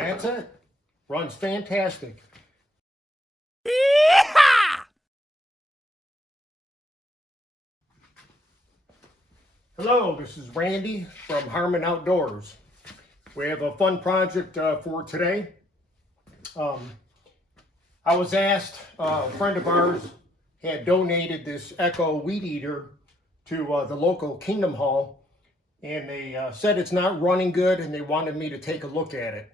that's it. Runs fantastic. Hello, this is Randy from Harmon Outdoors. We have a fun project for today. I was asked, a friend of ours had donated this Echo weed eater to the local Kingdom Hall, and they said it's not running good and they wanted me to take a look at it.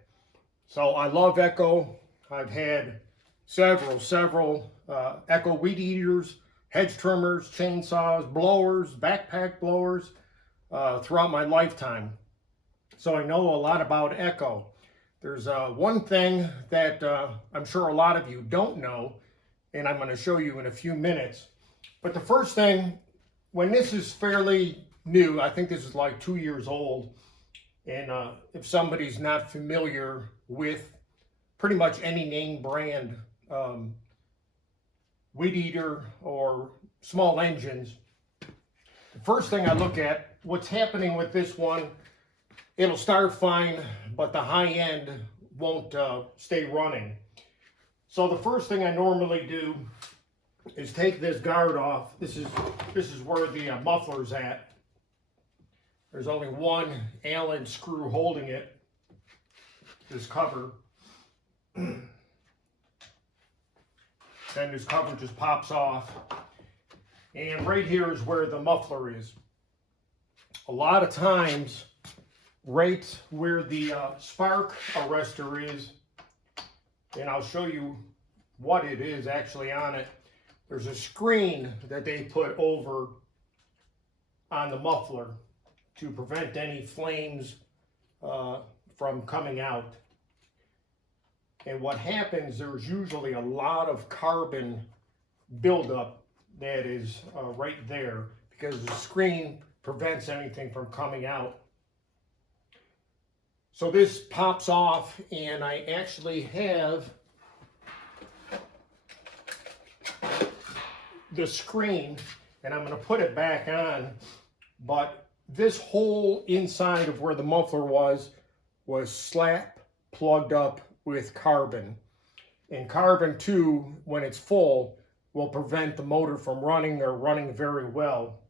So I love Echo. I've had several Echo weed eaters, hedge trimmers, chainsaws, blowers, backpack blowers throughout my lifetime. So I know a lot about Echo. There's one thing that I'm sure a lot of you don't know, and I'm going to show you in a few minutes. But the first thing, when this is fairly new, I think this is like 2 years old, and if somebody's not familiar with pretty much any name brand weed eater or small engines, the first thing I look at, what's happening with this one, it'll start fine, but the high end won't stay running. So the first thing I normally do is take this guard off. This is where the muffler's at. There's only one Allen screw holding it, this cover. Then this cover just pops off. And right here is where the muffler is. A lot of times, right where the spark arrestor is, and I'll show you what it is actually on it, there's a screen that they put over on the muffler to prevent any flames from coming out. And what happens, there's usually a lot of carbon buildup that is right there because the screen prevents anything from coming out. So this pops off, and I actually have the screen, and I'm going to put it back on, but this hole inside of where the muffler was slap plugged up with carbon. And carbon too, when it's full, will prevent the motor from running or running very well.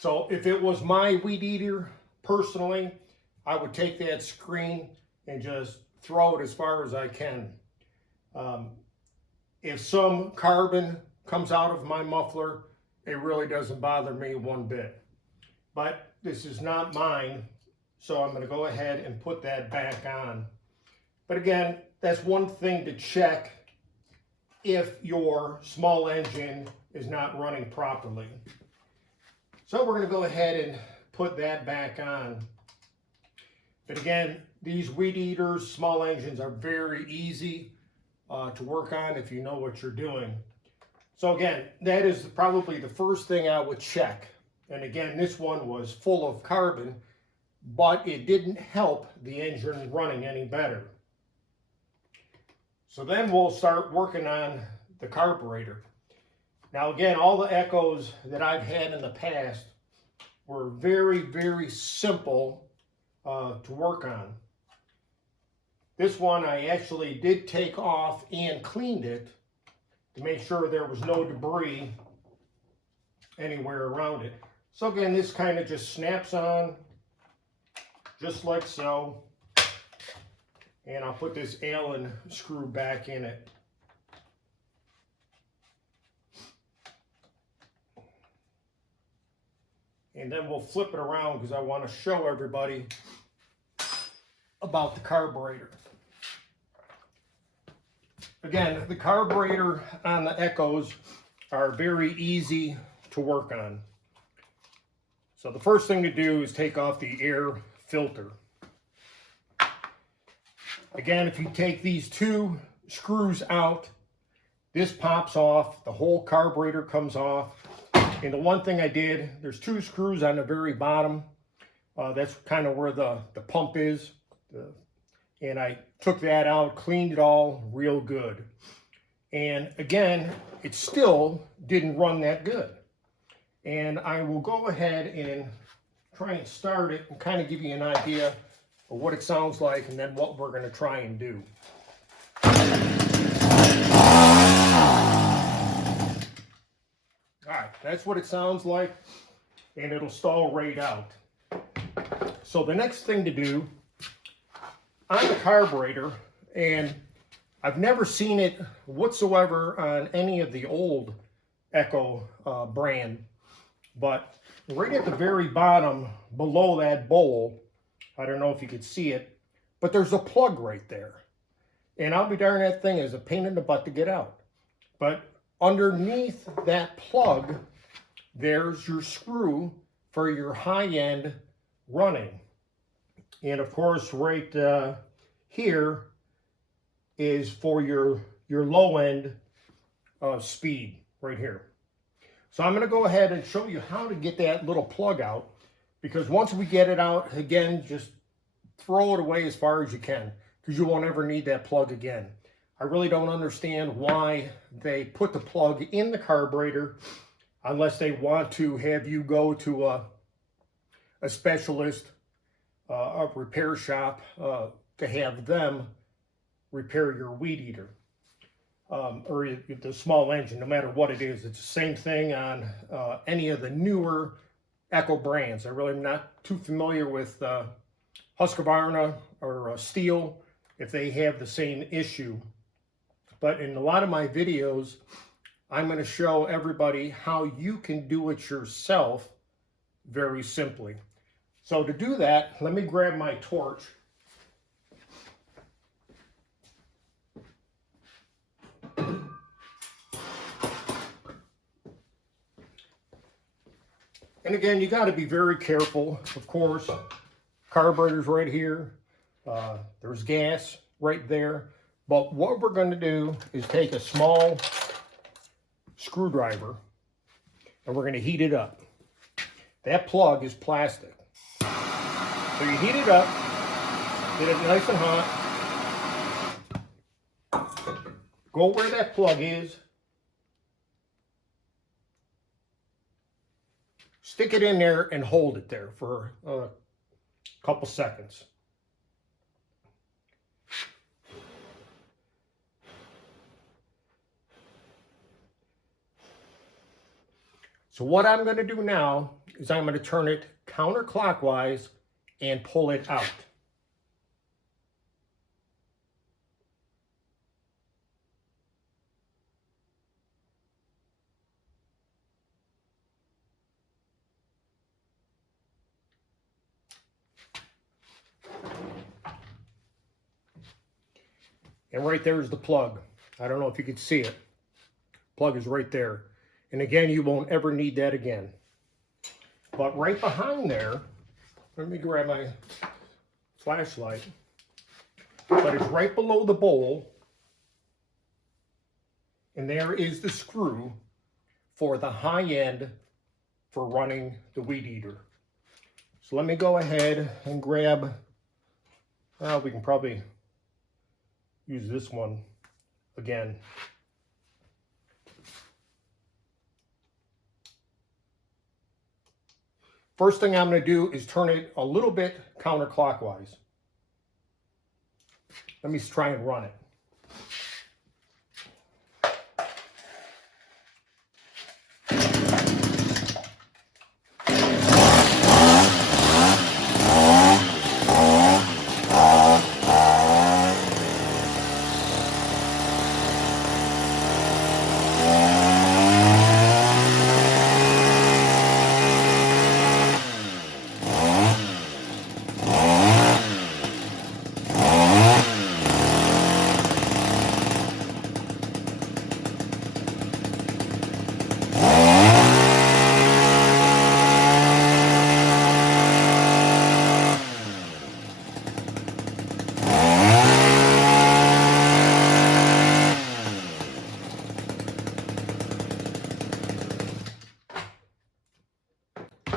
So if it was my weed eater, personally, I would take that screen and just throw it as far as I can. If some carbon comes out of my muffler, it really doesn't bother me one bit. But this is not mine, so I'm going to go ahead and put that back on. But again, that's one thing to check if your small engine is not running properly. So we're going to go ahead and put that back on. But again, these weed eaters, small engines, are very easy to work on if you know what you're doing. So again, that is probably the first thing I would check. And again, this one was full of carbon, but it didn't help the engine running any better. So then we'll start working on the carburetor. Now again, all the Echoes that I've had in the past were very simple to work on. This one I actually did take off and cleaned it to make sure there was no debris anywhere around it. So again, this kind of just snaps on just like so. And I'll put this Allen screw back in it. And then we'll flip it around because I want to show everybody about the carburetor. Again, the carburetor on the Echoes are very easy to work on. So the first thing to do is take off the air filter. Again, if you take these two screws out, this pops off, the whole carburetor comes off. And the one thing I did, there's two screws on the very bottom. That's kind of where the pump is. And I took that out, cleaned it all real good. And again, it still didn't run that good. And I will go ahead and try and start it and kind of give you an idea what it sounds like and then what we're going to try and do. All right, that's what it sounds like, and it'll stall right out. So the next thing to do on the carburetor, and I've never seen it whatsoever on any of the old Echo brand, but right at the very bottom below that bowl, I don't know if you could see it, but there's a plug right there. And I'll be darned, that thing is a pain in the butt to get out. But underneath that plug, there's your screw for your high-end running. And of course, right here is for your low-end speed right here. So I'm going to go ahead and show you how to get that little plug out, because once we get it out, again, just throw it away as far as you can, because you won't ever need that plug again. I really don't understand why they put the plug in the carburetor unless they want to have you go to a specialist, a repair shop, to have them repair your weed eater. Or the small engine, no matter what it is. It's the same thing on any of the newer Echo brands. I really am not too familiar with Husqvarna or Steel, if they have the same issue. But in a lot of my videos, I'm going to show everybody how you can do it yourself very simply. So to do that, let me grab my torch. And again, you got to be very careful, of course. Carburetor's right here. There's gas right there. But what we're going to do is take a small screwdriver and we're going to heat it up. That plug is plastic. So you heat it up, get it nice and hot. Go where that plug is. Stick it in there and hold it there for a couple seconds. So what I'm going to do now is I'm going to turn it counterclockwise and pull it out. And right there is the plug. I don't know if you can see it. Plug is right there. And again, you won't ever need that again. But right behind there, let me grab my flashlight. But it's right below the bowl. And there is the screw for the high end for running the weed eater. So let me go ahead and grab, well, we can probably use this one again. First thing I'm going to do is turn it a little bit counterclockwise. Let me try and run it.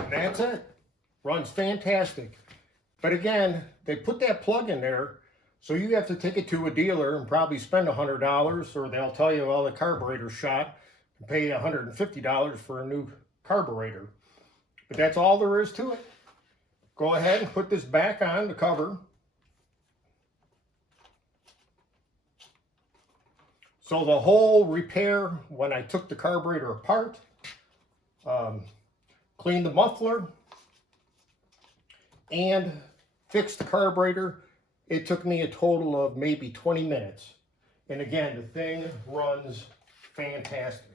That's it. Runs fantastic. But again, they put that plug in there, so you have to take it to a dealer and probably spend $100, or they'll tell you, well, the carburetor's shot, and pay $150 for a new carburetor. But that's all there is to it. Go ahead and put this back on the cover, So the whole repair, when I took the carburetor apart, cleaned the muffler, and fixed the carburetor, it took me a total of maybe 20 minutes. And again, the thing runs fantastic.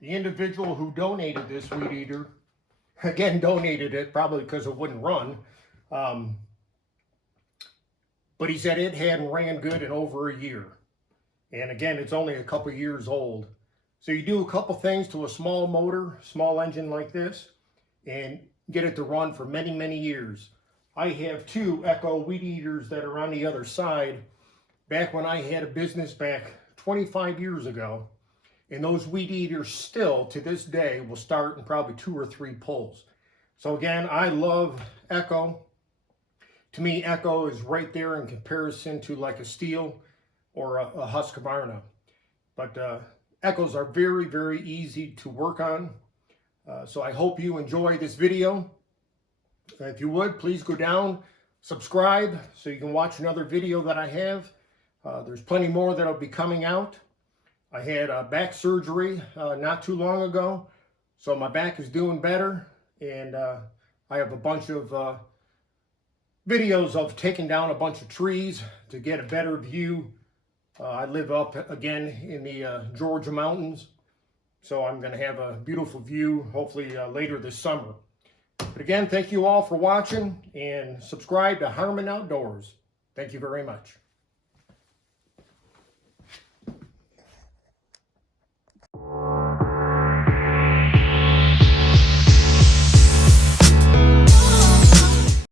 The individual who donated this weed eater, again, donated it probably because it wouldn't run. But he said it hadn't ran good in over a year. And again, it's only a couple years old. So you do a couple things to a small motor, small engine like this, and get it to run for many, many years. I have two Echo weed eaters that are on the other side. Back when I had a business back 25 years ago, and those weed eaters still, to this day, will start in probably 2 or 3 pulls. So again, I love Echo. To me, Echo is right there in comparison to like a Steel or a Husqvarna. But Echoes are very, very easy to work on. So I hope you enjoy this video. If you would, please go down, subscribe, so you can watch another video that I have. There's plenty more that'll be coming out. I had back surgery not too long ago, so my back is doing better, and I have a bunch of videos of taking down a bunch of trees to get a better view. I live up again in the Georgia mountains, so I'm going to have a beautiful view hopefully later this summer. But again, thank you all for watching, and subscribe to Harmon Outdoors. Thank you very much.